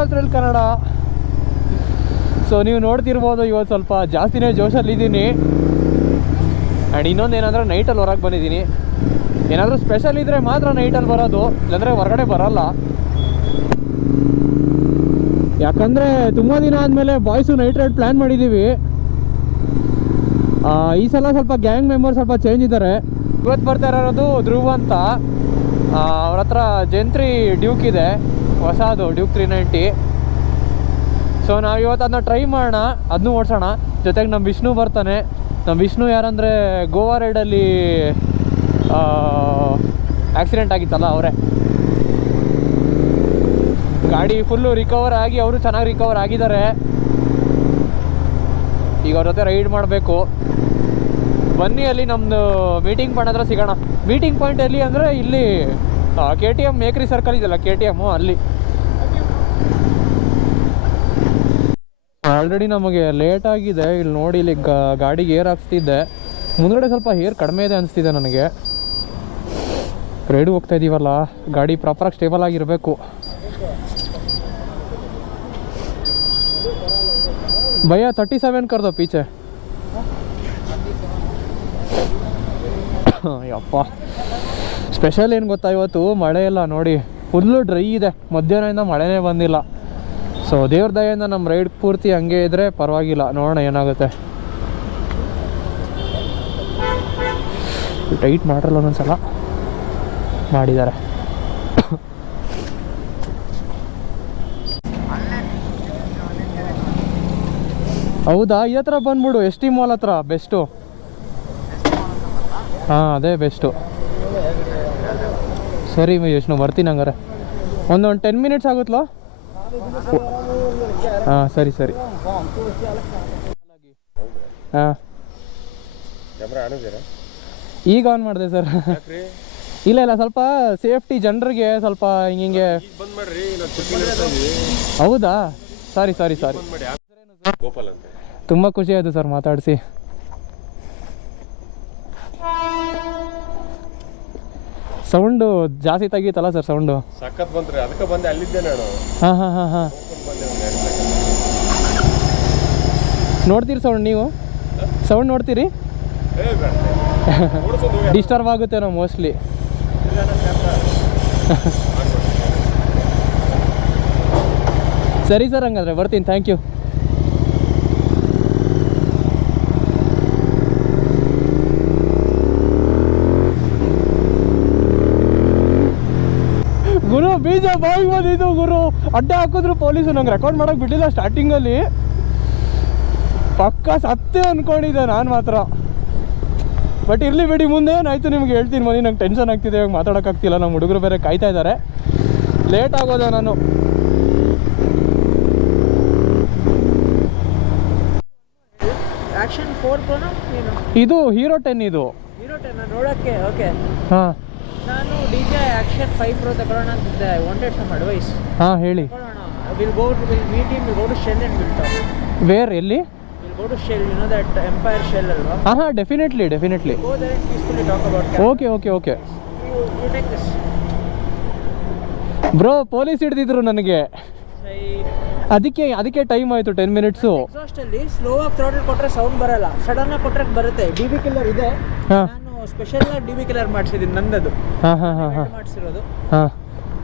Kannada thrill Kannada. So ನೀವು ನೋಡ್ತಿರ್ಬೋದು ಇವತ್ತು ಸ್ವಲ್ಪ ಜಾಸ್ತಿನೇ ಜೋಶಲ್ಲಿದ್ದೀನಿ. ಆ್ಯಂಡ್ ಇನ್ನೊಂದು ಏನಂದರೆ ನೈಟಲ್ಲಿ ಹೊರಗೆ ಬಂದಿದ್ದೀನಿ. ಏನಾದರೂ ಸ್ಪೆಷಲ್ ಇದ್ದರೆ ಮಾತ್ರ ನೈಟಲ್ಲಿ ಬರೋದು, ಇಲ್ಲಾಂದರೆ ಹೊರಗಡೆ ಬರೋಲ್ಲ. ಯಾಕಂದರೆ ತುಂಬ ದಿನ ಆದಮೇಲೆ ಬಾಯ್ಸು ನೈಟ್ ರೈಡ್ ಪ್ಲ್ಯಾನ್ ಮಾಡಿದ್ದೀವಿ. ಈ ಸಲ ಸ್ವಲ್ಪ ಗ್ಯಾಂಗ್ ಮೆಂಬರ್ ಸ್ವಲ್ಪ ಚೇಂಜ್ ಇದ್ದಾರೆ. ಇವತ್ತು ಬರ್ತಾ ಇರೋದು ಧ್ರುವ ಅಂತ. ಅವ್ರ ಹತ್ರ ಜೆನ್3 ಡ್ಯೂಕ್ ಇದೆ, ಹೊಸದು ಡ್ಯೂಕ್ 390. ಸೊ ನಾವು ಇವತ್ತು ಅದನ್ನ ಟ್ರೈ ಮಾಡೋಣ, ಅದನ್ನೂ ಓಡಿಸೋಣ. ಜೊತೆಗೆ ನಮ್ಮ ವಿಷ್ಣು ಬರ್ತಾನೆ. ನಮ್ಮ ವಿಷ್ಣು ಯಾರಂದರೆ ಗೋವಾ ರೈಡಲ್ಲಿ ಆಕ್ಸಿಡೆಂಟ್ ಆಗಿತ್ತಲ್ಲ ಅವರೇ. ಗಾಡಿ ಫುಲ್ಲು ರಿಕವರ್ ಆಗಿ ಅವರು ಚೆನ್ನಾಗಿ ರಿಕವರ್ ಆಗಿದ್ದಾರೆ. ಈಗ ಅವ್ರ ಜೊತೆ ರೈಡ್ ಮಾಡಬೇಕು. ಬನ್ನಿ, ಅಲ್ಲಿ ನಮ್ಮದು ಮೀಟಿಂಗ್ ಪಾಯಿಂಟ್ ಹತ್ರ ಸಿಗೋಣ. ಮೀಟಿಂಗ್ ಪಾಯಿಂಟ್ ಎಲ್ಲಿ ಅಂದರೆ ಇಲ್ಲಿ KTM ಮೇಕ್ರಿ ಸರ್ಕಲ್ ಇದೆಯಲ್ಲ, KTM ಅಲ್ಲಿ. ಆಲ್ರೆಡಿ ನಮಗೆ ಲೇಟ್ ಆಗಿದೆ. ಇಲ್ಲಿ ನೋಡಿ, ಇಲ್ಲಿ ಗಾಡಿಗೆ ಏರ್ ಹಾಕ್ಸ್ತಿದ್ದೆ. ಮುಂದ್ಗಡೆ ಸ್ವಲ್ಪ ಏರ್ ಕಡಿಮೆ ಇದೆ ಅನಿಸ್ತಿದೆ ನನಗೆ. ರೈಡ್ ಹೋಗ್ತಾ ಇದ್ದೀವಲ್ಲ, ಗಾಡಿ ಪ್ರಾಪರಾಗಿ ಸ್ಟೇಬಲ್ ಆಗಿರಬೇಕು. ಭಯ್ಯ 37 कर दो पीछे. ಯಪ್ಪ, ಸ್ಪೆಷಲ್ ಏನು ಗೊತ್ತಾ, ಇವತ್ತು ಮಳೆ ಇಲ್ಲ ನೋಡಿ, ಫುಲ್ಲು ಡ್ರೈ ಇದೆ. ಮಧ್ಯಾಹ್ನದಿಂದ ಮಳೆನೇ ಬಂದಿಲ್ಲ. ಸೊ ದೇವ್ರ ದಯೆಯಿಂದ ನಮ್ಮ ರೈಡ್ ಪೂರ್ತಿ ಹಂಗೆ ಇದ್ದರೆ ಪರವಾಗಿಲ್ಲ. ನೋಡೋಣ ಏನಾಗುತ್ತೆ. ಟೈಟ್ ಮಾಡ್ರಲ್ಲ ಒಂದೊಂದ್ಸಲ ಮಾಡಿದ್ದಾರೆ. ಹೌದಾ, ಈ ಹತ್ರ ಬಂದ್ಬಿಡು, ST ಮಾಲ್ ಹತ್ರ ಬೆಸ್ಟು. ಹಾಂ, ಅದೇ ಬೆಸ್ಟು. ಸರಿ ವಿಷ್ಣು, ಬರ್ತೀನಿ ಹಂಗಾರೆ. ಒಂದು 10 ಮಿನಿಟ್ಸ್ ಆಗುತ್ತಲ್ಲ? ಹಾಂ, ಸರಿ ಸರಿ. ಹಾಂ, ಈಗ ಆನ್ ಮಾಡಿದೆ ಸರ್. ಇಲ್ಲ ಇಲ್ಲ, ಸ್ವಲ್ಪ ಸೇಫ್ಟಿ ಜನರಿಗೆ ಸ್ವಲ್ಪ ಹಿಂಗೆ. ಹೌದಾ, ಸಾರಿ ಸಾರಿ ಸಾರಿ. ತುಂಬ ಖುಷಿ ಆಯಿತು ಸರ್ ಮಾತಾಡಿಸಿ. ಸೌಂಡು ಜಾಸ್ತಿ ತೆಗೀತಲ್ಲ ಸರ್, ಸೌಂಡು ಸಖತ್ ಬಂತ್ರಿ, ಅದಕ್ಕೆ ಬಂದೆ. ಅಲ್ಲಿದ್ದೆ ನಾನು. ಹಾಂ ಹಾಂ ಹಾಂ ಹಾಂ. ನೋಡ್ತೀರಿ ಸೌಂಡ್? ನೀವು ಸೌಂಡ್ ನೋಡ್ತೀರಿ? ಡಿಸ್ಟರ್ಬ್ ಆಗುತ್ತೇನೋ ಮೋಸ್ಟ್ಲಿ. ಸರಿ ಸರ್, ಹಂಗಾದ್ರೆ ಬರ್ತೀನಿ. Thank you. ಗುರು, ಬೀಜ ಬಾಯಿ ಬಂದಿದ್ದು ಗುರು. ಅಡ್ಡ ಹಾಕಿದ್ರು ಪೊಲೀಸು. ನಂಗೆ ರೆಕಾರ್ಡ್ ಮಾಡೋಕೆ ಬಿಟ್ಟಿಲ್ಲ ಸ್ಟಾರ್ಟಿಂಗಲ್ಲಿ. ಪಕ್ಕ ಸತ್ತೇ ಅಂದ್ಕೊಂಡಿದ್ದೆ ನಾನು ಮಾತ್ರ. ಬಟ್ ಇರಲಿ ಬಿಡಿ, ಮುಂದೆ ಏನಾಯಿತು ನಿಮ್ಗೆ ಹೇಳ್ತೀನಿ ಬನ್ನಿ. ನಂಗೆ ಟೆನ್ಷನ್ ಆಗ್ತಿದೆ, ಇವಾಗ ಮಾತಾಡೋಕ್ಕಾಗ್ತಿಲ್ಲ. ನಮ್ಮ ಹುಡುಗರು ಬೇರೆ ಕಾಯ್ತಾ ಇದ್ದಾರೆ. ಲೇಟ್ ಆಗೋದೆ ನಾನು. ಆಕ್ಷನ್ 4 ಪ್ರೋನ ಇದು ಹೀರೋ 10. ಇದು ಹೀರೋ 10 ನೋಡೋಕ್ಕೆ. ಓಕೆ, ಹಾಂ. ನಾನು DJI ಆಕ್ಷನ್ 5 ಪ್ರೋ ತಗೊಳ್ಳೋಣ ಅಂತಿದ್ದೆ. I wanted some advice. ಹಾಂ, ಹೇಳಿ. Will meet him, will go to Shell and will talk. Where? ಎಲ್ಲಿ? Will go to Shell, you know that empire Shell ಅಲ್ವಾ? ಹಾಂ ಹಾಂ, definitely definitely. Go there and peacefully talk about. Okay okay okay. You take this. Bro, police ಹಿಡ್ದಿದ್ರು ನನಗೆ. ಅದಕ್ಕೆ time ಆಯಿತು 10 minutes. ಎಕ್ಸಾಸ್ಟಲ್ಲಿ slow ಆಗಿ ಥ್ರಾಟಲ್ ಕೊಟ್ಟರೆ ಸೌಂಡ್ ಬರಲ್ಲ, ಸಡನ್ ಆಗಿ ಕೊಟ್ಟರೆ ಬರುತ್ತೆ. DB ಕಿಲ್ಲರ್ ಇದೆ. ಹಾಂ, ನಾನು ಸ್ಪೆಷಲ್ DB ಕಿಲ್ಲರ್ ಮಾಡಿಸಿದ್ದೀನಿ, ನಂದದು. ಹಾಂ ಹಾಂ ಹಾಂ ಹಾಂ ಮಾಡಿಸಿರೋದು. ಹಾಂ.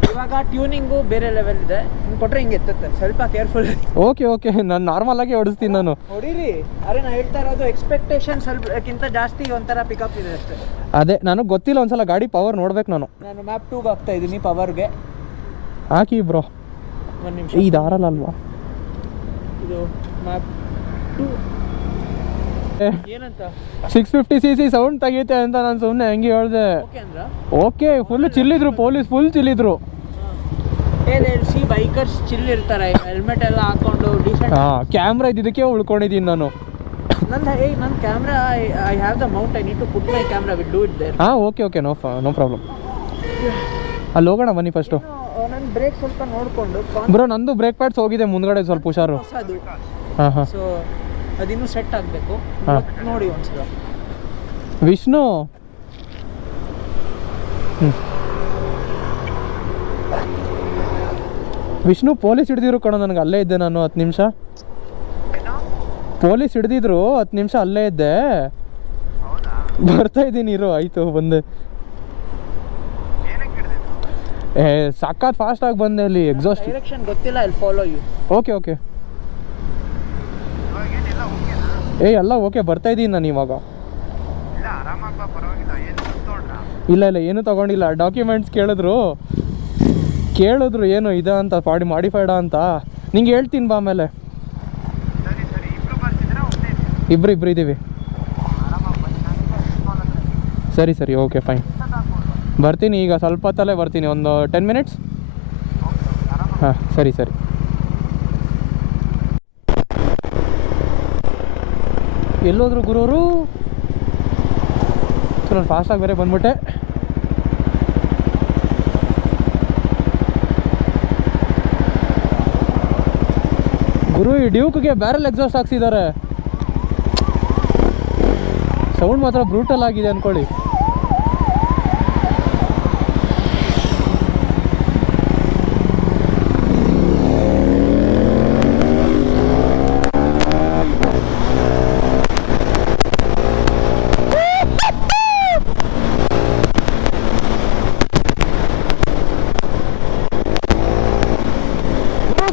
ಇವಾಗ ಟ್ಯೂನಿಂಗು ಬೇರೆ ಲೆವೆಲ್ ಇದೆ. ಹಿಂಗೆ ಕೊಟ್ಟರೆ ಹಿಂಗೆ ಎತ್ತುತ್ತೆ. ಸ್ವಲ್ಪ ಕೇರ್ಫುಲ್. ಓಕೆ ಓಕೆ, ನಾನು ನಾರ್ಮಲ್ ಆಗಿ ಓಡಿಸ್ತೀನಿ ನಾನು. ಹೊಡೀರಿ. ಅರೆ ನಾನು ಹೇಳ್ತಾ ಇರೋದು ಎಕ್ಸ್ಪೆಕ್ಟೇಷನ್ ಸ್ವಲ್ಪಕ್ಕಿಂತ ಜಾಸ್ತಿ ಒಂಥರ ಪಿಕಪ್ ಇದೆ ಅಷ್ಟೇ. ಅದೇ ನನಗೆ ಗೊತ್ತಿಲ್ಲ. ಒಂದ್ಸಲ ಗಾಡಿ ಪವರ್ ನೋಡ್ಬೇಕು ನಾನು. ಮ್ಯಾಪ್ 2 ಹಾಕ್ತಾ ಇದ್ದೀನಿ ಪವರ್ಗೆ. ಹಾಕಿ ಬ್ರೋ. ಒಂದು ನಿಮಿಷ. ಈ ದಾರಲ್ಲ ಅಲ್ವಾ ಇದು ಮ್ಯಾಪ್ 2 ಏನಂತ 650cc ಸೌಂಡ್ ತೆಗೀತೆ ಅಂತ ನಾನು ಸುಮ್ಮನೆ ಹಂಗೆ ಹೇಳಿದೆ. ಓಕೆ ಅಂದ್ರ? ಓಕೆ, ಫುಲ್ ಚಿಲ್ಲಿದ್ರು ಪೊಲೀಸ್, ಫುಲ್ ಚಿಲ್ಲಿದ್ರು. ಸಿ ಬೈಕರ್ಸ್ ಚಿಲ್ ಇರ್ತಾರೆ, ಹೆಲ್ಮೆಟ್ ಎಲ್ಲ ಹಾಕೊಂಡು ಡೀಸೆಂಟ್. ಹಾಂ, ಕ್ಯಾಮ್ರಾ ಇದ್ದಿದ್ದಕ್ಕೆ ಉಳ್ಕೊಂಡಿದ್ದೀನಿ ನಾನು. ನನ್ನ camera I have the mount. I need to put my camera, will do it there. ಹಾಂ, ಓಕೆ ಓಕೆ, ನೋ ಪ್ರಾಬ್ಲಮ್. ಅಲ್ಲಿ ಹೋಗೋಣ ಬನ್ನಿ ಫಸ್ಟು. ನನ್ನ ಬ್ರೇಕ್ ಸ್ವಲ್ಪ ನೋಡಿಕೊಂಡು. ಬ್ರೋ, ನಂದು ಬ್ರೇಕ್ ಪ್ಯಾಡ್ಸ್ ಹೋಗಿದೆ ಮುಂದ್ಗಡೆ, ಸ್ವಲ್ಪ ಹುಷಾರು. ಹೊಸದು. ಹಾಂ ಹಾಂ. ಸೊ ಅದಿನ್ನೂ ಸೆಟ್ ಆಗಬೇಕು. ನೋಡಿ ಒಂದ್ಸಲ. ವಿಷ್ಣು, ವಿಷ್ಣು ಪೊಲೀಸ್ ಹಿಡ್ದಿದ್ರು ಕಣೋ, ನನಗೆ ಅಲ್ಲೇ ಇದ್ದೆ ನಾನು 10 ನಿಮಿಷ. ಪೊಲೀಸ್ ಹಿಡ್ದಿದ್ರು 10 ನಿಮಿಷ ಅಲ್ಲೇ ಇದ್ದೆ. ಬರ್ತಾ ಇದ್ದೀನಿ ಇರು. ಆಯಿತು ಬಂದೆ. ಸಖತ್ ಫಾಸ್ಟಾಗಿ ಬಂದೆ ಅಲ್ಲಿ. ಎಕ್ಸಾಸ್ಟ್ ಡೈರೆಕ್ಷನ್ ಗೊತ್ತಿಲ್ಲ, I follow you. Okay okay. ಎಲ್ಲ ಓಕೆ, ಬರ್ತಾ ಇದ್ದೀನಿ ನಾನು ಇವಾಗ. ಇಲ್ಲ ಏನು ತಗೊಂಡಿಲ್ಲ. ಡಾಕ್ಯುಮೆಂಟ್ಸ್ ಕೇಳಿದ್ರು ಏನು ಇದೆ ಅಂತ, ಮಾಡಿಫೈಡ ಅಂತ. ನಿಂಗೆ ಹೇಳ್ತೀನಿ ಬಾ ಆಮೇಲೆ. ಇಬ್ರು ಇದ್ದೀವಿ. ಸರಿ ಓಕೆ ಫೈನ್. ಬರ್ತೀನಿ ಈಗ, ಸ್ವಲ್ಪ ಹೊತ್ತಲ್ಲೇ ಬರ್ತೀನಿ, ಒಂದು 10 ಮಿನಿಟ್ಸ್. ಹಾಂ ಸರಿ. ಎಲ್ಲೋದ್ರು ಗುರುವರು? ನಾನು ಫಾಸ್ಟಾಗಿ ಬೇರೆ ಬಂದ್ಬಿಟ್ಟೆ. ಗುರು ಈ ಡ್ಯೂಕ್ಗೆ ಬ್ಯಾರಲ್ ಎಕ್ಸಾಸ್ಟ್ ಹಾಕ್ಸಿದ್ದಾರೆ. ಸೌಂಡ್ ಮಾತ್ರ ಬ್ರೂಟಲ್ ಆಗಿದೆ ಅಂದ್ಕೊಳ್ಳಿ.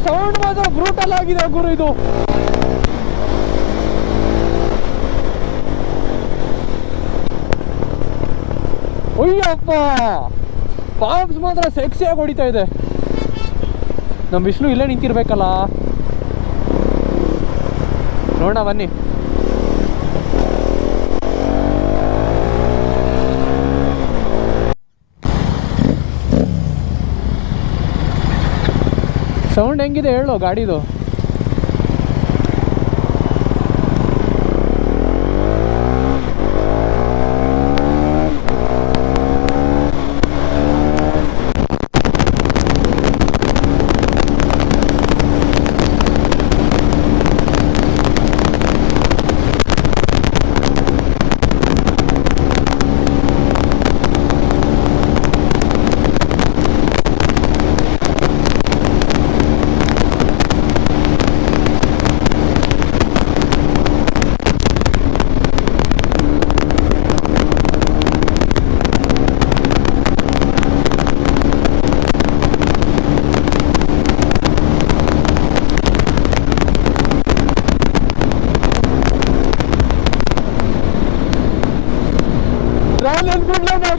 ಸೌಂಡ್ ಮಾತ್ರ ಬ್ರೂಟಲ್ ಆಗಿದೆ ಗುರು ಇದು. ಅಯ್ಯಪ್ಪ, ಪಾಪ್ಸ್ ಮಾತ್ರ ಸೆಕ್ಸಿಯಾಗಿ ಹೊಡಿತಾ ಇದೆ. ನಮ್ಮ ವಿಷ್ಣು ಇಲ್ಲೇ ನಿಂತಿರ್ಬೇಕಲ್ಲ. ನೋಡೋಣ ಬನ್ನಿ. ಸೌಂಡ್ ಹೆಂಗಿದೆ ಹೇಳು ಗಾಡಿದು?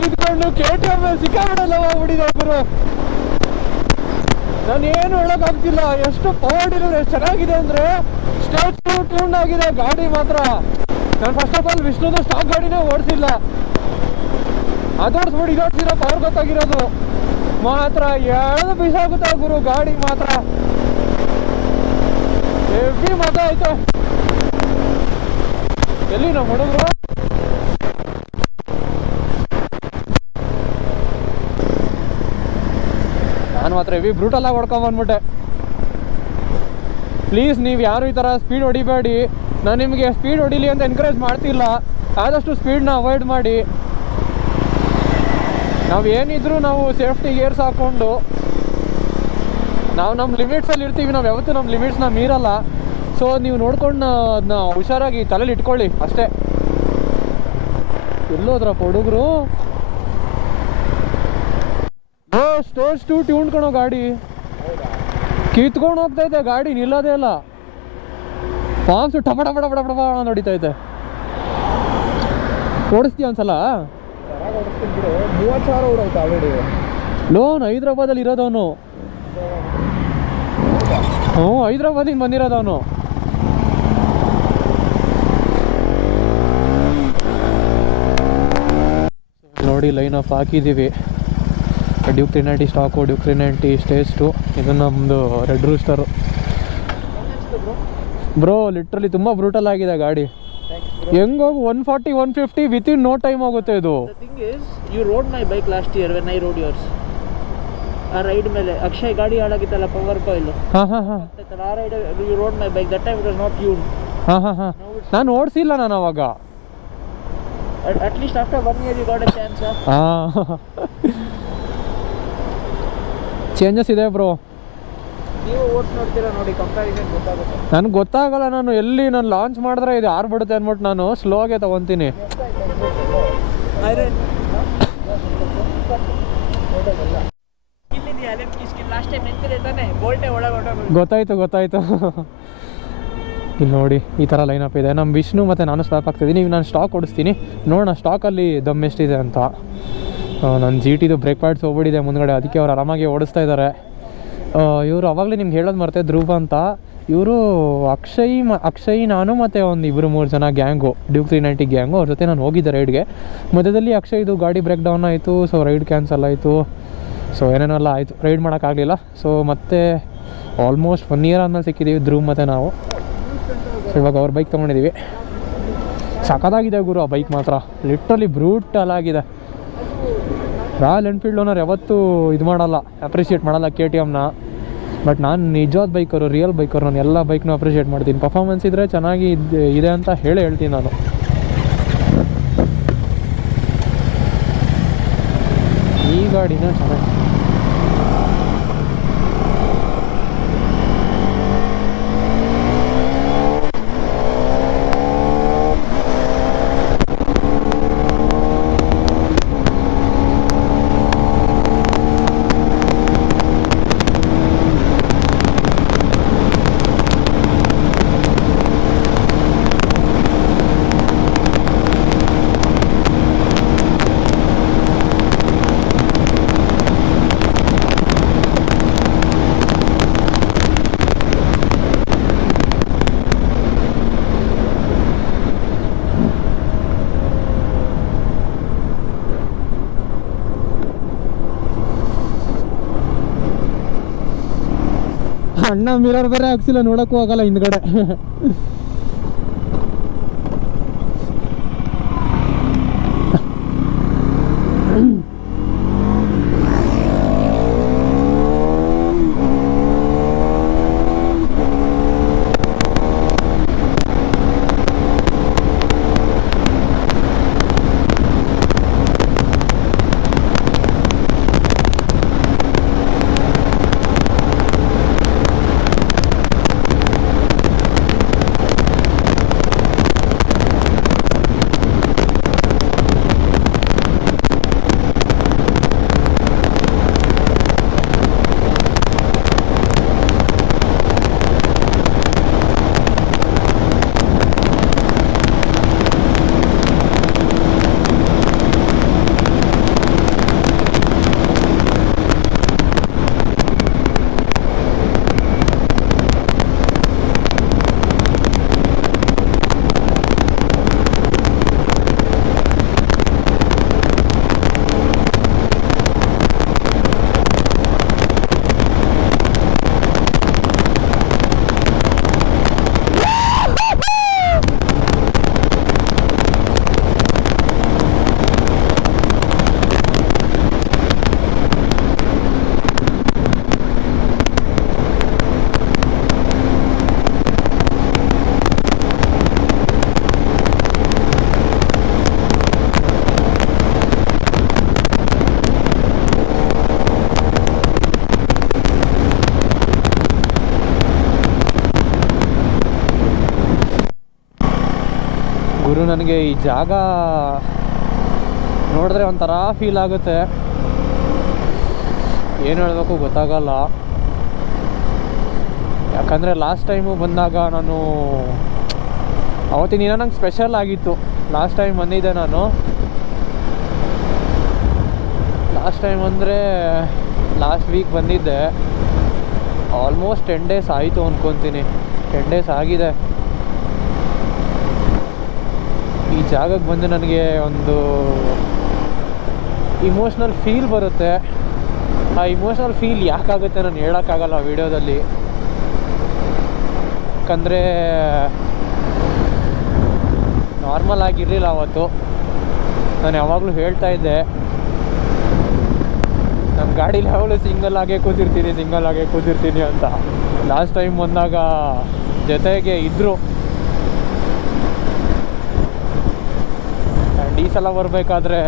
ಇದ್ಕೊಂಡು KTM ಸಿಕ್ಕಾಬಿಡಲ್ಲ ಹೋಗ್ಬಿಟ್ಟಿದೆ ಗುರು. ನಾನು ಏನು ಹೇಳೋಕ್ಕಾಗ್ತಿಲ್ಲ. ಎಷ್ಟು ಪವರ್ ಇರೋದು, ಎಷ್ಟು ಚೆನ್ನಾಗಿದೆ ಅಂದರೆ ಸ್ಟೇಜ್ ಟ್ಯೂನ್ ಆಗಿದೆ ಗಾಡಿ ಮಾತ್ರ. ನಾನು ಫಸ್ಟ್ ಆಫ್ ಆಲ್ ವಿಷ್ಣುದು ಸ್ಟಾಕ್ ಗಾಡಿನೇ ಓಡಿಸಿಲ್ಲ. ಅದೋಡಿಸ್ಬಿಟ್ಟು ಇದೋಡಿಸಿರೋ ಪವರ್ ಗೊತ್ತಾಗಿರೋದು ಮಾತ್ರ. ಎಳೆದು ಬಿಸಾಗುತ್ತೆ ಗುರು ಗಾಡಿ ಮಾತ್ರ. ಹೆವಿ ಮಜಾ ಆಯ್ತು. ಎಲ್ಲಿ ನಾವು ಹುಡುಗರು? ನಾನು ಮಾತ್ರ ಹೆವಿ ಬ್ರೂಟಲಾಗಿ ಹೊಡ್ಕೊಂಬಂದ್ಬಿಟ್ಟೆ. ಪ್ಲೀಸ್ ನೀವು ಯಾರು ಈ ಥರ ಸ್ಪೀಡ್ ಹೊಡಿಬೇಡಿ. ನಾನು ನಿಮಗೆ ಸ್ಪೀಡ್ ಹೊಡಿಲಿ ಅಂತ ಎನ್ಕರೇಜ್ ಮಾಡ್ತಿಲ್ಲ. ಆದಷ್ಟು ಸ್ಪೀಡ್ನ ಅವಾಯ್ಡ್ ಮಾಡಿ. ನಾವು ಏನಿದ್ರು ನಾವು ಸೇಫ್ಟಿ ಗೇರ್ಸ್ ಹಾಕ್ಕೊಂಡು ನಾವು ನಮ್ಮ ಲಿಮಿಟ್ಸಲ್ಲಿ ಇರ್ತೀವಿ. ನಾವು ಯಾವತ್ತೂ ನಮ್ಮ ಲಿಮಿಟ್ಸ್ನ ಮೀರಲ್ಲ. ಸೊ ನೀವು ನೋಡ್ಕೊಂಡು ಅದನ್ನ ಹುಷಾರಾಗಿ ತಲೆಯಲ್ಲಿ ಇಟ್ಕೊಳ್ಳಿ ಅಷ್ಟೇ. ಎಲ್ಲೋದ್ರಪ್ಪ ಹುಡುಗರು? ಸ್ಟೇಜ್ 2 ಟ್ಯೂನ್ ಕಣೋ ಗಾಡಿ. ಕಿತ್ಕೊಂಡು ಹೋಗ್ತೈತೆ ಗಾಡಿ, ನಿಲ್ಲೋದೇ ಇಲ್ಲ. ಪಾಂಪ್ಸು ಟಪಟ ಪಟ ಪಟ ಪಟ ನೋಡಿತೈತೆ. ಓಡಿಸ್ತೀಯ ಒಂದ್ಸಲ? 30,000 ಓಡಾಯ್ತು ಆಲ್ರೆಡಿ. ಲೋನ್ ಹೈದ್ರಾಬಾದಲ್ಲಿ ಇರೋದವನು. ಹ್ಞೂ, ಹೈದ್ರಾಬಾದಿಂದ ಬಂದಿರೋದವನು. ನೋಡಿ ಲೈನ್ ಅಪ್ ಹಾಕಿದ್ದೀವಿ. Duke 390 stock, Duke 390 stage 2. ಇದು ನಮ್ಮದು ರೆಡ್ ರೂಸ್ಟರು. ಬ್ರೋ ಲಿಟ್ರಲಿ ತುಂಬ ಬ್ರೂಟಲ್ ಆಗಿದೆ ಗಾಡಿ. ಹೆಂಗೋಗಿ 140 150 ವಿತಿನ್ ನೋ ಟೈಮ್ ಆಗುತ್ತೆ ಇದು. You road my bike last year when I rode yours. ಆ ರೈಡ್ ಮೇಲೆ ಅಕ್ಷಯ್ ಗಾಡಿ ಹಾಳಾಗಿತ್ತಲ್ಲ, ಪವರ್ ಕಾಯಿಲ್. ಹಾಂ ಹಾಂ ಹಾಂ. A ride you road my bike. That time it was not tune. ಹಾಂ ಹಾಂ ಹಾಂ. ನಾನು ಓಡಿಸಿಲ್ಲ ನಾನು ಅವಾಗ. At least after 1 year you got a chance. ಹಾಂ, ಚೇಂಜಸ್ ಇದೆ ಬ್ರೋ. ನೀವು ಓಟ್ ನೋಡ್ತೀರಾ ನೋಡಿ, ಕಂಪ್ಯಾರಿಸನ್ ಗೊತ್ತಾಗುತ್ತೆ. ನನಗೆ ಗೊತ್ತಾಗಲ್ಲ, ನಾನು ಎಲ್ಲಿ ನಾನು ಲಾಂಚ್ ಮಾಡಿದ್ರೆ ಇದು ಯಾರು ಬಿಡುತ್ತೆ ಅಂದ್ಬಿಟ್ಟು ನಾನು ಸ್ಲೋ ಆಗೇ ತೊಗೊತೀನಿ. ಲಾಸ್ಟ್ ಟೈಮ್ ನೆನಪಿದೆ ತಾನೆ, ಬೋಲ್ಟೇ ಒಳಗೆ ಗೊತ್ತಾಯ್ತು ಇಲ್ಲಿ ನೋಡಿ ಈ ಥರ ಲೈನಪ್ ಇದೆ. ನಮ್ಮ ವಿಷ್ಣು ಮತ್ತು ನಾನು ಸ್ಟಾಪ್ ಆಗ್ತಿದ್ದೀನಿ. ಈಗ ನಾನು ಸ್ಟಾಕ್ ಓಡಿಸ್ತೀನಿ, ನೋಡೋಣ ಸ್ಟಾಕಲ್ಲಿ ದಮ್ ಎಷ್ಟಿದೆ ಅಂತ. ನನ್ನ GTದು ಬ್ರೇಕ್ ಪ್ಯಾಡ್ಸ್ ಹೋಗ್ಬಿಟ್ಟಿದೆ ಮುಂದ್ಗಡೆ, ಅದಕ್ಕೆ ಅವ್ರು ಆರಾಮಾಗಿ ಓಡಿಸ್ತಾ ಇದ್ದಾರೆ. ಇವರು ಆವಾಗಲೇ ನಿಮ್ಗೆ ಹೇಳೋದು ಮರ್ತೆ, ಧ್ರುವ ಅಂತ. ಇವರು ಅಕ್ಷಯ್ ನಾನು ಮತ್ತು ಒಂದು 2-3 ಜನ ಗ್ಯಾಂಗು, ಡ್ಯೂಕ್ 390 ಗ್ಯಾಂಗು, ಅವ್ರ ಜೊತೆ ನಾನು ಹೋಗಿದ್ದೆ ರೈಡ್ಗೆ. ಮಧ್ಯದಲ್ಲಿ ಅಕ್ಷಯ್ದು ಗಾಡಿ ಬ್ರೇಕ್ ಡೌನ್ ಆಯಿತು, ಸೊ ರೈಡ್ ಕ್ಯಾನ್ಸಲ್ ಆಯಿತು, ಸೊ ಏನೇನೆಲ್ಲ ಆಯಿತು, ರೈಡ್ ಮಾಡೋಕ್ಕಾಗಲಿಲ್ಲ. ಸೊ ಮತ್ತೆ ಆಲ್ಮೋಸ್ಟ್ 1 ಇಯರ್ ಆದಮೇಲೆ ಸಿಕ್ಕಿದ್ದೀವಿ ಧ್ರುವ ಮತ್ತು ನಾವು. ಸೊ ಇವಾಗ ಅವ್ರ ಬೈಕ್ ತೊಗೊಂಡಿದ್ದೀವಿ. ಸಖತ್ತಾಗಿದೆ ಗುರು ಆ ಬೈಕ್ ಮಾತ್ರ, ಲಿಟ್ರಲಿ ಬ್ರೂಟಲ್ ಆಗಿದೆ. ರಾಯಲ್ ಎನ್ಫೀಲ್ಡ್ ಓನರ್ ಯಾವತ್ತೂ ಇದು ಮಾಡಲ್ಲ, ಅಪ್ರಿಷಿಯೇಟ್ ಮಾಡಲ್ಲ KTMನ. ಬಟ್ ನಾನು ನಿಜವಾದ ಬೈಕರು, ರಿಯಲ್ ಬೈಕರು, ನಾನು ಎಲ್ಲ ಬೈಕ್ನೂ ಅಪ್ರಿಷಿಯೇಟ್ ಮಾಡ್ತೀನಿ. ಪರ್ಫಾರ್ಮೆನ್ಸ್ ಇದ್ದರೆ ಚೆನ್ನಾಗಿ ಇದೆ ಅಂತ ಹೇಳ್ತೀನಿ ನಾನು. ಈ ಗಾಡಿನ ಚೆನ್ನಾಗಿ ಅಣ್ಣ ಮಿರರ್ ಬೇರೆ ಹಾಕ್ಸಿಲ್ಲ, ನೋಡೋಕ್ಕೂ ಆಗಲ್ಲ ಹಿಂದ್ಗಡೆ. ಗುರು ನನಗೆ ಈ ಜಾಗ ನೋಡಿದ್ರೆ ಒಂಥರ ಫೀಲ್ ಆಗುತ್ತೆ, ಏನು ಹೇಳಬೇಕು ಗೊತ್ತಾಗಲ್ಲ. ಯಾಕಂದರೆ ಲಾಸ್ಟ್ ಟೈಮು ಬಂದಾಗ ನಾನು ಅವತ್ತಿನ ದಿನ ನಂಗೆ ಸ್ಪೆಷಲ್ ಆಗಿತ್ತು. ಲಾಸ್ಟ್ ಟೈಮ್ ಬಂದಿದ್ದೆ ನಾನು, ಲಾಸ್ಟ್ ಟೈಮ್ ಅಂದರೆ ಲಾಸ್ಟ್ ವೀಕ್ ಬಂದಿದ್ದೆ. ಆಲ್ಮೋಸ್ಟ್ 10 ಡೇಸ್ ಆಯಿತು ಅಂದ್ಕೊತೀನಿ, 10 ಡೇಸ್ ಆಗಿದೆ. ಈ ಜಾಗಕ್ಕೆ ಬಂದು ನನಗೆ ಒಂದು ಇಮೋಷ್ನಲ್ ಫೀಲ್ ಬರುತ್ತೆ. ಆ ಇಮೋಷ್ನಲ್ ಫೀಲ್ ಯಾಕಾಗುತ್ತೆ ನಾನು ಹೇಳೋಕ್ಕಾಗಲ್ಲ ವೀಡಿಯೋದಲ್ಲಿ. ಯಾಕಂದರೆ ನಾರ್ಮಲ್ ಆಗಿರಲಿಲ್ಲ ಅವತ್ತು. ನಾನು ಯಾವಾಗಲೂ ಹೇಳ್ತಾ ಇದ್ದೆ, ನಮ್ಮ ಗಾಡೀಲಿ ಯಾವಾಗಲೂ ಸಿಂಗಲ್ ಆಗೇ ಕೂತಿರ್ತೀನಿ ಅಂತ. ಲಾಸ್ಟ್ ಟೈಮ್ ಬಂದಾಗ ಜೊತೆಗೆ ಇದ್ದರು. ಆ್ಯಂಡ್ ಈ ಸಲ ಬರಬೇಕಾದ್ರೆ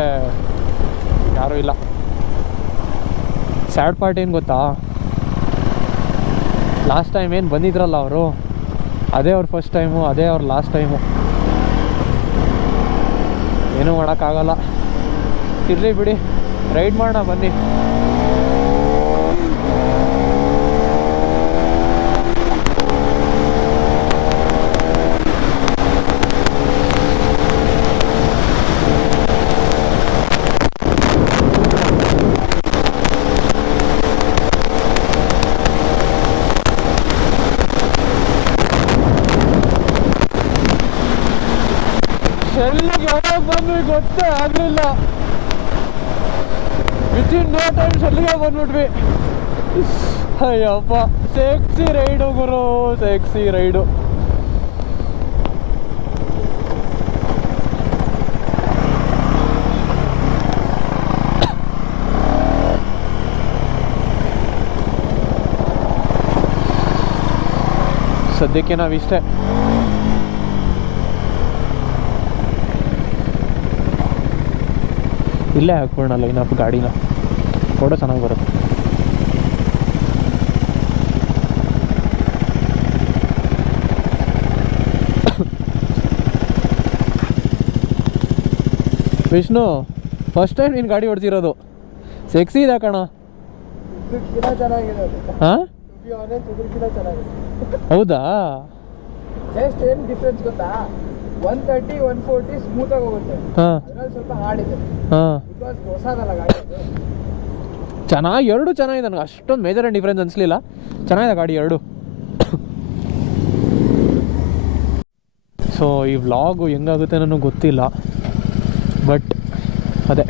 ಯಾರೂ ಇಲ್ಲ. ಸ್ಯಾಡ್ ಪಾರ್ಟ್ ಏನು ಗೊತ್ತಾ, ಲಾಸ್ಟ್ ಟೈಮ್ ಏನು ಬಂದಿದ್ರಲ್ಲ ಅವರು, ಅದೇ ಅವ್ರ ಫಸ್ಟ್ ಟೈಮು, ಅದೇ ಅವ್ರ ಲಾಸ್ಟ್ ಟೈಮು. ಏನೂ ಮಾಡೋಕ್ಕಾಗಲ್ಲ, ಇರಲಿ ಬಿಡಿ, ರೈಡ್ ಮಾಡೋಣ ಬನ್ನಿ. ಎಲ್ಲಿಗೆ ಯಾವಾಗ ಬಂದ್ವಿ ಗೊತ್ತೇ ಆಗಲಿಲ್ಲ. ವಿತಿನ್ ನೋ ಟೈಮ್ ಸಲ್ಲಿಗೆ ಬಂದ್ಬಿಟ್ವಿ. ಅಯ್ಯಪ್ಪ, ಸೆಕ್ಸಿ ರೈಡು ಗುರು, ಸೆಕ್ಸಿ ರೈಡು. ಸದ್ಯಕ್ಕೆ ನಾವಿಷ್ಟೇ. ಇಲ್ಲೇ ಹಾಕ್ಬಿಡೋಣ ಲೈನಪ್ ಗಾಡಿನ, ಫೋಟೋ ಚೆನ್ನಾಗಿ ಬರುತ್ತೆ. ವಿಷ್ಣು, ಫಸ್ಟ್ ಟೈಮ್ ನೀನು ಗಾಡಿ ಹೊಡ್ತಿರೋದು, ಸೆಕ್ಸಿ ಇದೆ ಕಣ. ಹಾಂ, ಹೌದಾ? ಜಸ್ಟ್ ಏನು ಡಿಫ್ರೆನ್ಸ್ ಗೊತ್ತಾ, 130 140 ಸ್ಮೂತ್ ಆಗಿ ಹೋಗುತ್ತೆ. ಹಾಂ, ಸ್ವಲ್ಪ ಹಾರ್ಡ್ ಇದೆ. ಹಾಂ, ಬಿಕಾಸ್ ಹೊಸದಲ್ಲ ಗಾಡಿ. ಚೆನ್ನಾಗಿ, ಎರಡು ಚೆನ್ನಾಗಿದೆ. ನನಗೆ ಅಷ್ಟೊಂದು ಮೇಜರ್ ಡಿಫ್ರೆನ್ಸ್ ಅನಿಸ್ಲಿಲ್ಲ, ಚೆನ್ನಾಗಿದೆ ಗಾಡಿ ಎರಡು. ಸೊ ಈ ವ್ಲಾಗು ಹೆಂಗಾಗುತ್ತೆ ನನಗೆ ಗೊತ್ತಿಲ್ಲ, ಬಟ್ ಅದೇ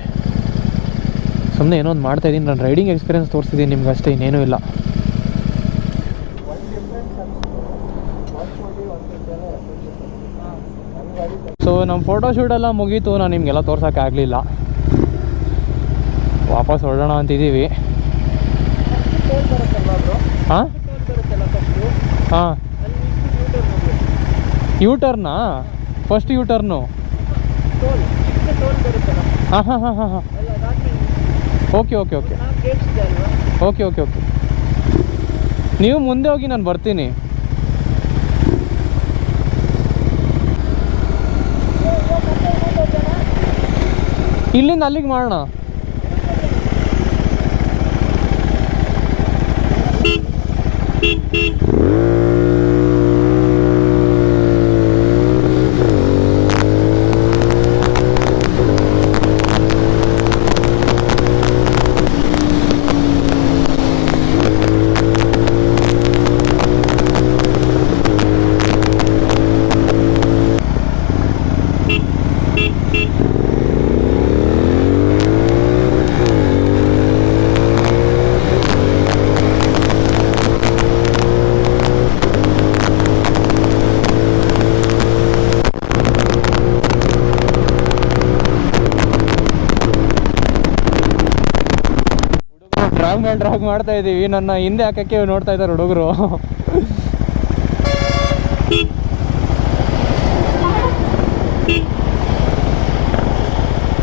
ಸುಮ್ಮನೆ ಏನೋ ಒಂದು ಮಾಡ್ತಾಯಿದ್ದೀನಿ. ನಾನು ರೈಡಿಂಗ್ ಎಕ್ಸ್ಪೀರಿಯನ್ಸ್ ತೋರಿಸಿದ್ದೀನಿ ನಿಮ್ಗೆ ಅಷ್ಟೇ, ಇನ್ನೇನೂ ಇಲ್ಲ. ಸೊ ನಮ್ಮ ಫೋಟೋಶೂಟೆಲ್ಲ ಮುಗೀತು, ನಾನು ನಿಮಗೆಲ್ಲ ತೋರ್ಸೋಕ್ಕಾಗಲಿಲ್ಲ. ವಾಪಸ್ ಹೊರಡೋಣ ಅಂತಿದ್ದೀವಿ. ಹಾಂ ಹಾಂ, ಯೂಟರ್ನಾ? ಫಸ್ಟ್ ಯೂಟರ್ನು? ಹಾಂ ಹಾಂ ಹಾಂ ಹಾಂ ಹಾಂ, okay okay okay okay okay okay. ನೀವು ಮುಂದೆ ಹೋಗಿ, ನಾನು ಬರ್ತೀನಿ. ಇಲ್ಲಿಂದ ಅಲ್ಲಿಗೆ ಮಾಡೋಣ. ಡ್ರಾಗ್ ಮಾಡ್ತಾ ಇದ್ದೀವಿ. ನನ್ನ ಹಿಂದೆ ಹಾಕಕ್ಕೆ ನೋಡ್ತಾ ಇದ್ದಾರೆ ಹುಡುಗರು.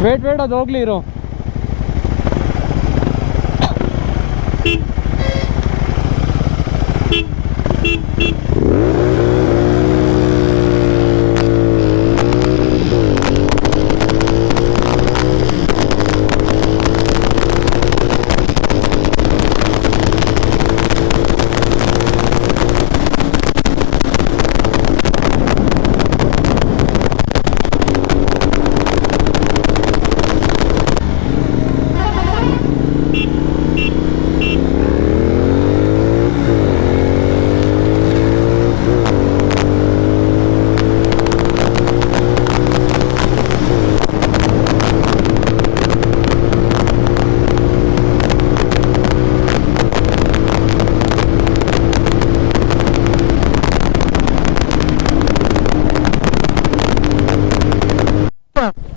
ವೇಟ್ ಅದು ಹೋಗ್ಲಿ ಇರು.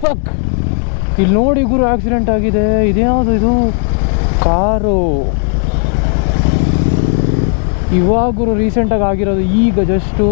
ಫಕ್, ಇಲ್ಲಿ ನೋಡಿ ಗುರು, ಆಕ್ಸಿಡೆಂಟ್ ಆಗಿದೆ. ಇದ್ಯಾವುದು ಇದು? ಕಾರು. ಇವಾಗ ಗುರು ರೀಸೆಂಟಾಗಿ ಆಗಿರೋದು, ಈಗ ಜಸ್ಟು